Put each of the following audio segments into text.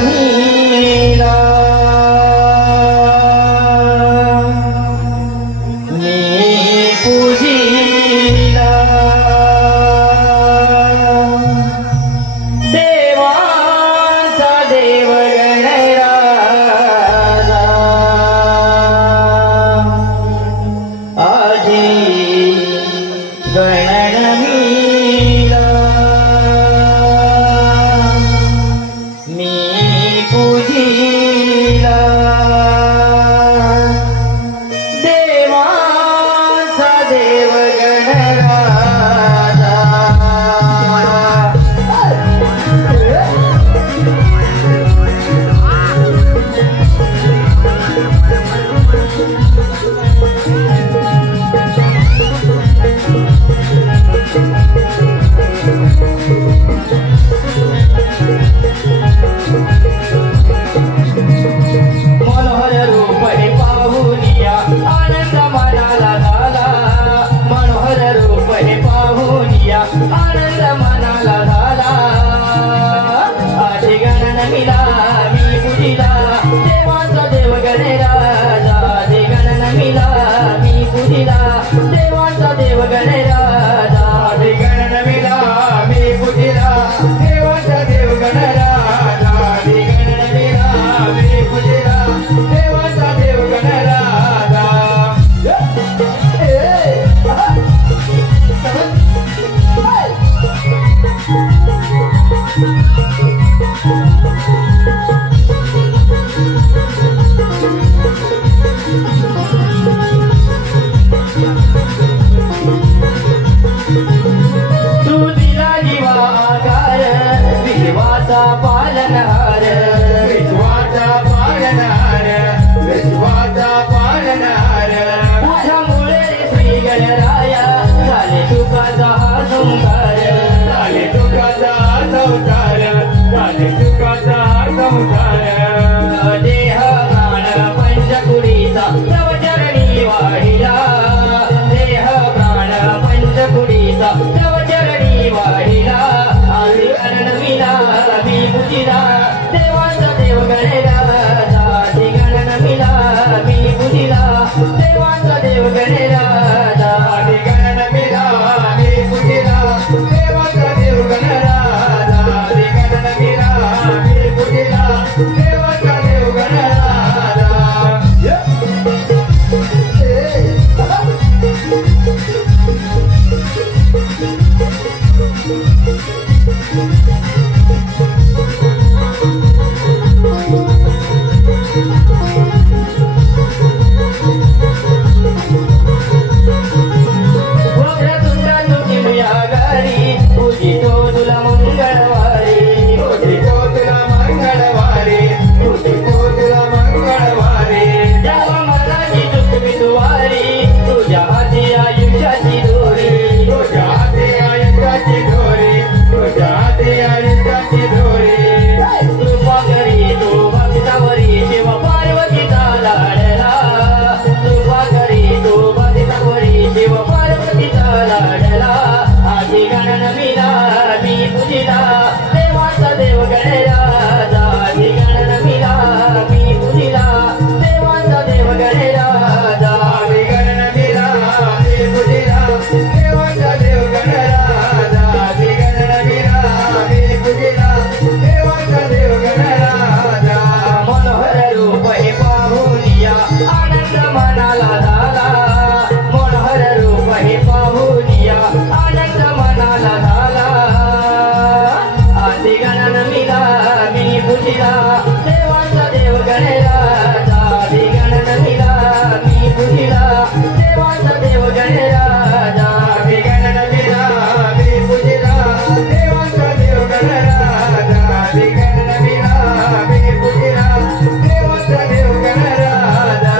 गणनमीला मी पूजिला देवांचा देव गणराजा आधी गणनमीला मी पूजिला देवांचा देव गणराजा मनोहर रूप हे पाहुनिया आनंद मनाला झाला मनोहर रूप हे पाहुनिया आनंद मनाला झाला आधी गणनमीला मी पूजिला देवांचा देव गणराजा आधी गणनमीला मी पूजिला देवांचा देव गणराजा आधी गणनमीला मी पूजिला देवांचा देव गणराजा आधी गणनमीला मी पूजिला देवांचा देव गणराजा तू दिला दिवा आकार विश्वाचा पालनहार विश्वाचा पालनहार विश्वाचा पालनहार तुझ्यामुळे श्री गणराया झाले सुखाचा हा संसार झाले सुखाचा हा संसार झाले सुखाचा हा संसार देह प्राण पंचकुडीचा तव चरणी वाहिला देह प्राण पंचकुडीचा तव चरणी वाहिला आधी गणनमीला मी पूजिला देवांचा देव गणराजा आधी गणनमीला मी पूजिला देवांचा देव गणराजा आधी गणनमीला मी पूजिला देवांचा देव गणराजा आधी गणनमीला मी पूजिला देवांचा देव गणराजा देवांचा देव गणराजा आधी गणनमीला मी पूजिला देवांचा देव गणराजा आधी गणनमीला मी पूजिला देवांचा देव गणराजा आधी गणनमीला मी पूजिला देवांचा देव गणराजा मनोहर रूप हे पाहुनिया आनंद मनाला झाला मनोहर रूप हे पाहुनिया आनंद मनाला झाला आधी गणनमीला मी पूजिला देवांचा देव गणराजा आधी गणनमीला मी पूजिला देवांचा देव गणराजा आधी गणनमीला मी पूजिला देवांचा देव गणराजा आधी गणनमीला मी पूजिला देवांचा देव गणराजा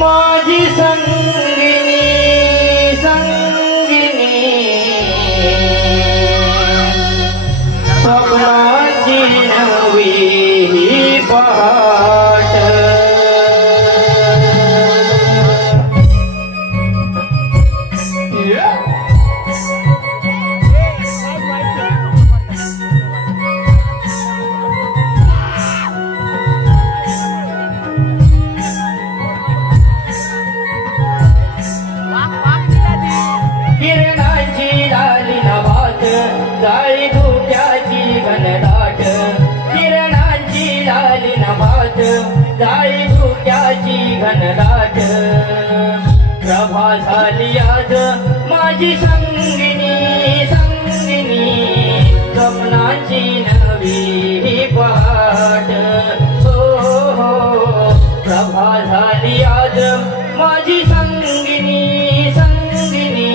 माझी संगिनी संगिनी जाळी धुक्याची घनदाट प्रभा झाली आज माझी संगिनी संगिनी स्वप्नाची नवी पहाट हो हो प्रभा झाली आज माझी संगिनी संगिनी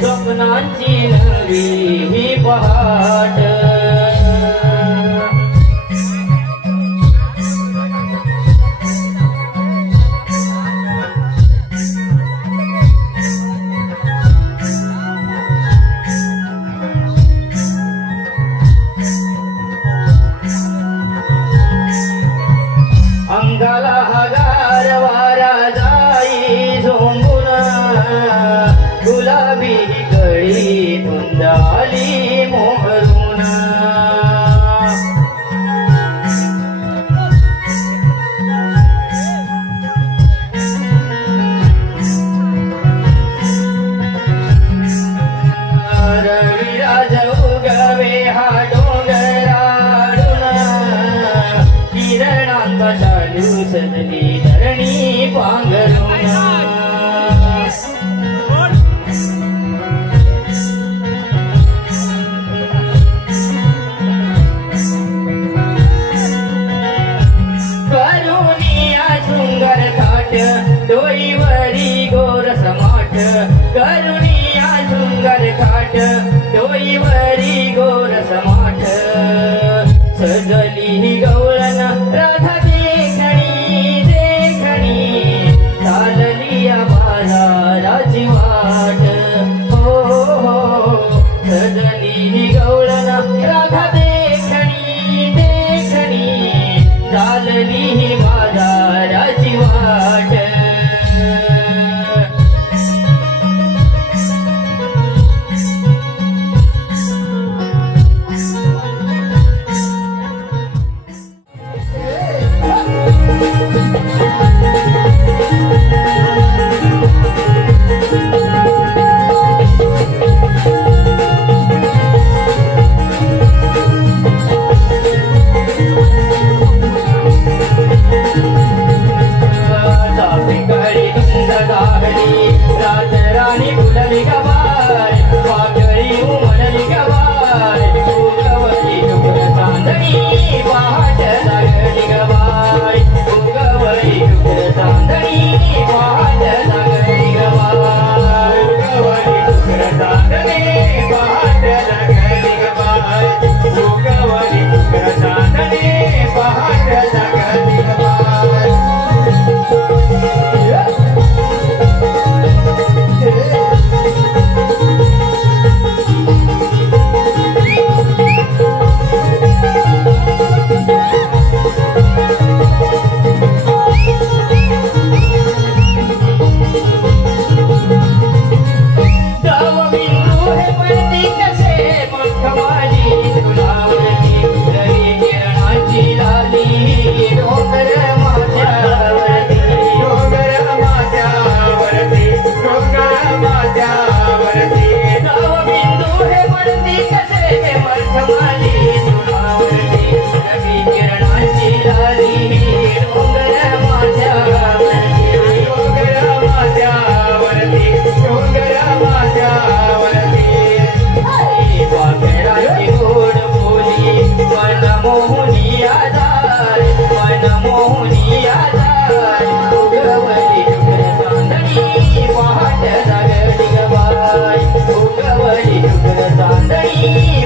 स्वप्नाची नवी पहाट अंगाला हगार वारा जाई झोंबून गुलाबी कळी धुंद आली मोहरून रविराज उगवे हा डोंगराडून किरणांचा शालू सजली धरणी पांघरून करुणिया सुंदर थाट डोईवरी गोर समाट करुणिया सुंदर थाट डोईवरी गोर समाट सजली गवळण राधा देखणी देखणी चालली बाजाराची वाट हो हो सजली गवळण राधा देखणी देखणी चालली बाजाराची वाट रात राणी फुलली गबाय वाकळी उमलली गबाय उगवली शुक्र चांदणी पहाट लागली गबाय उगवली शुक्र चांदणी पहाट लागली गबाय उगवली शुक्र चांदणी पहाट लागली गबाय उगवली शुक्र चांदणी पहाट लागली गबाय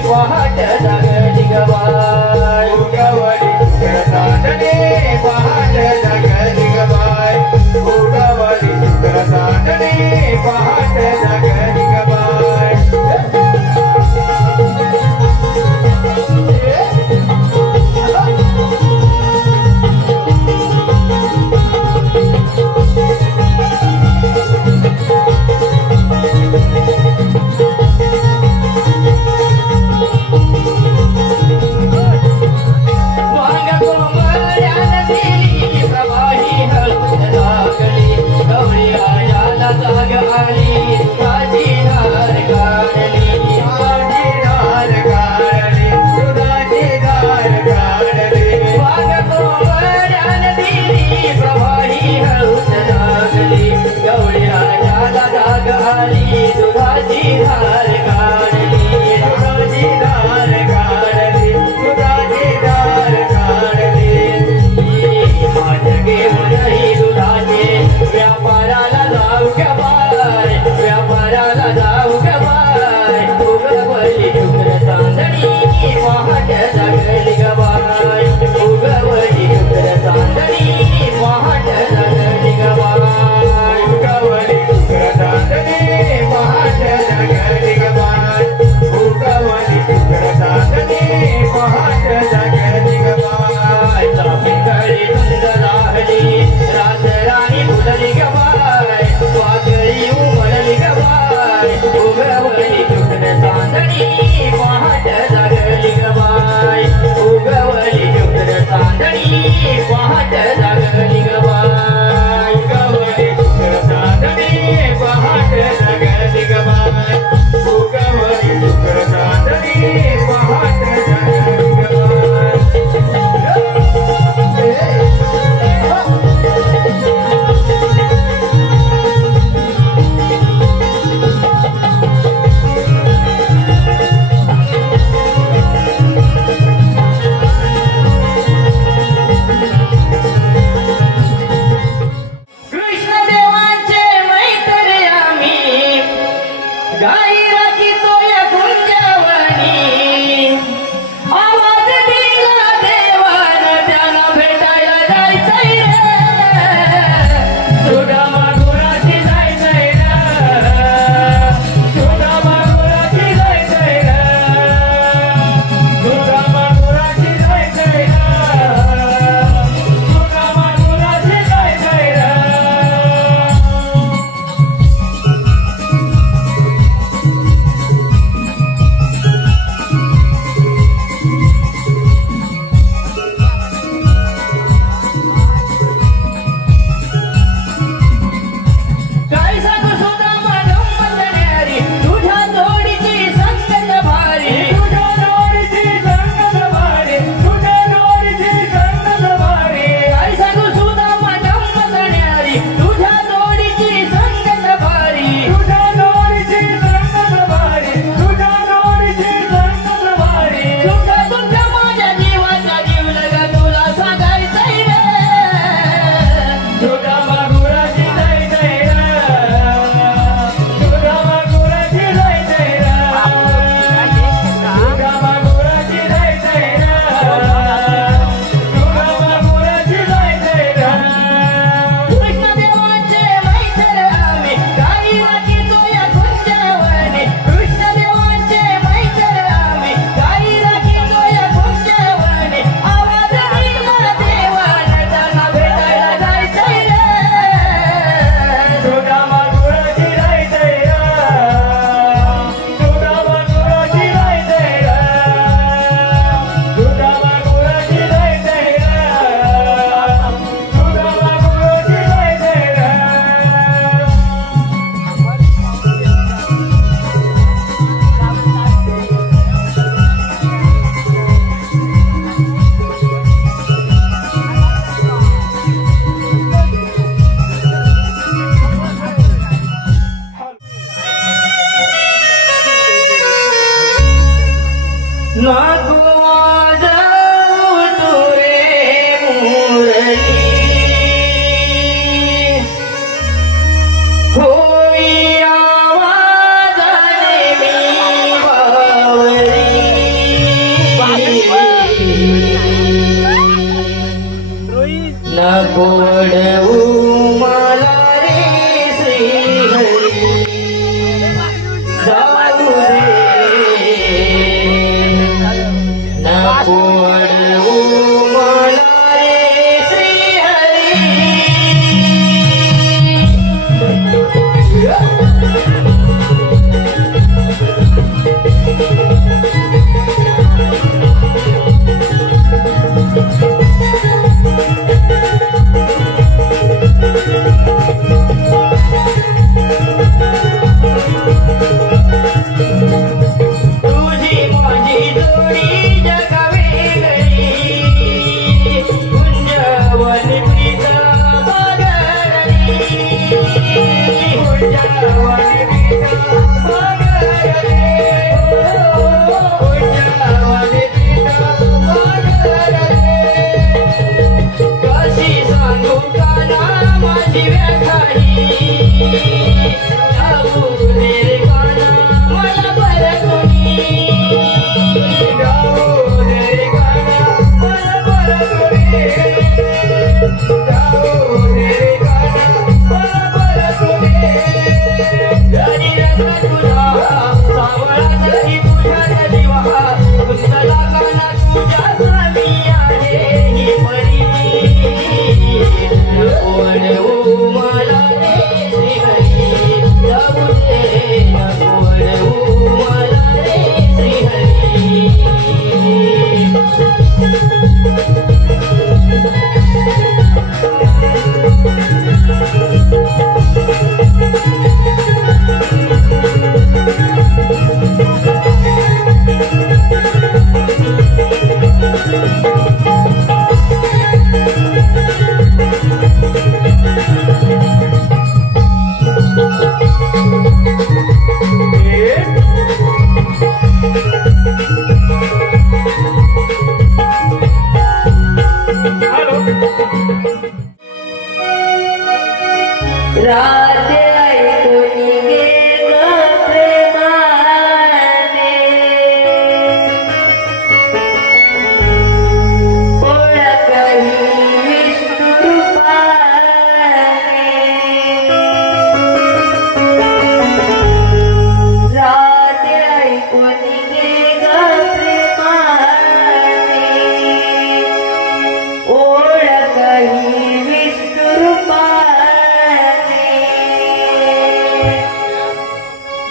पहाट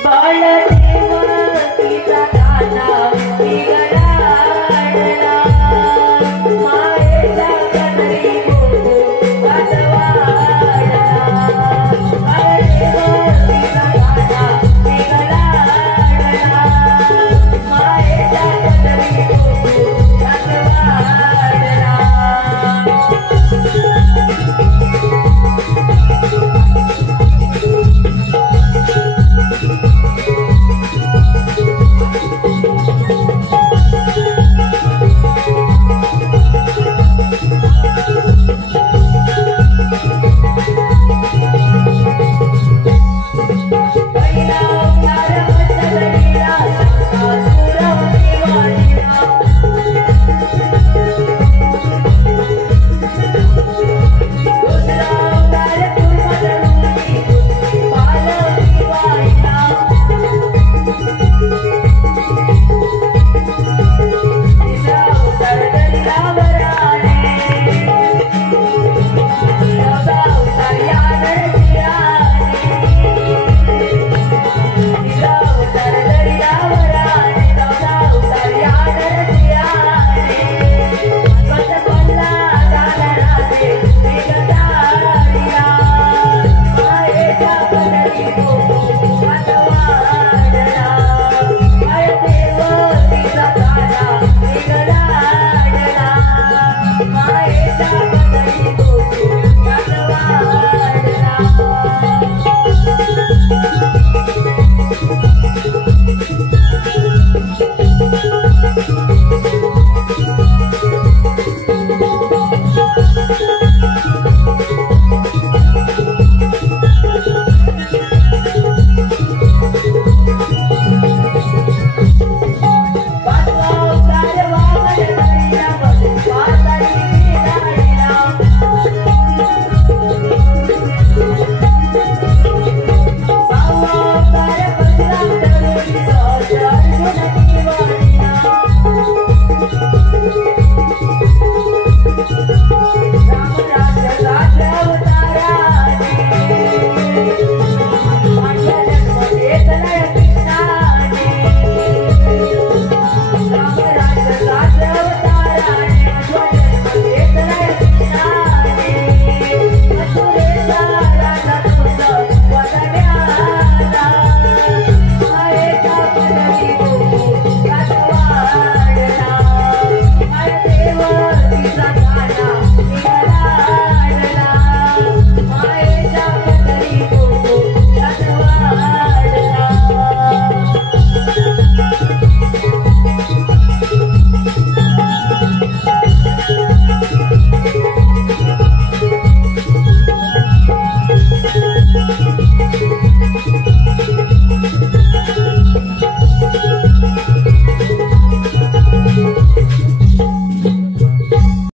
बाळा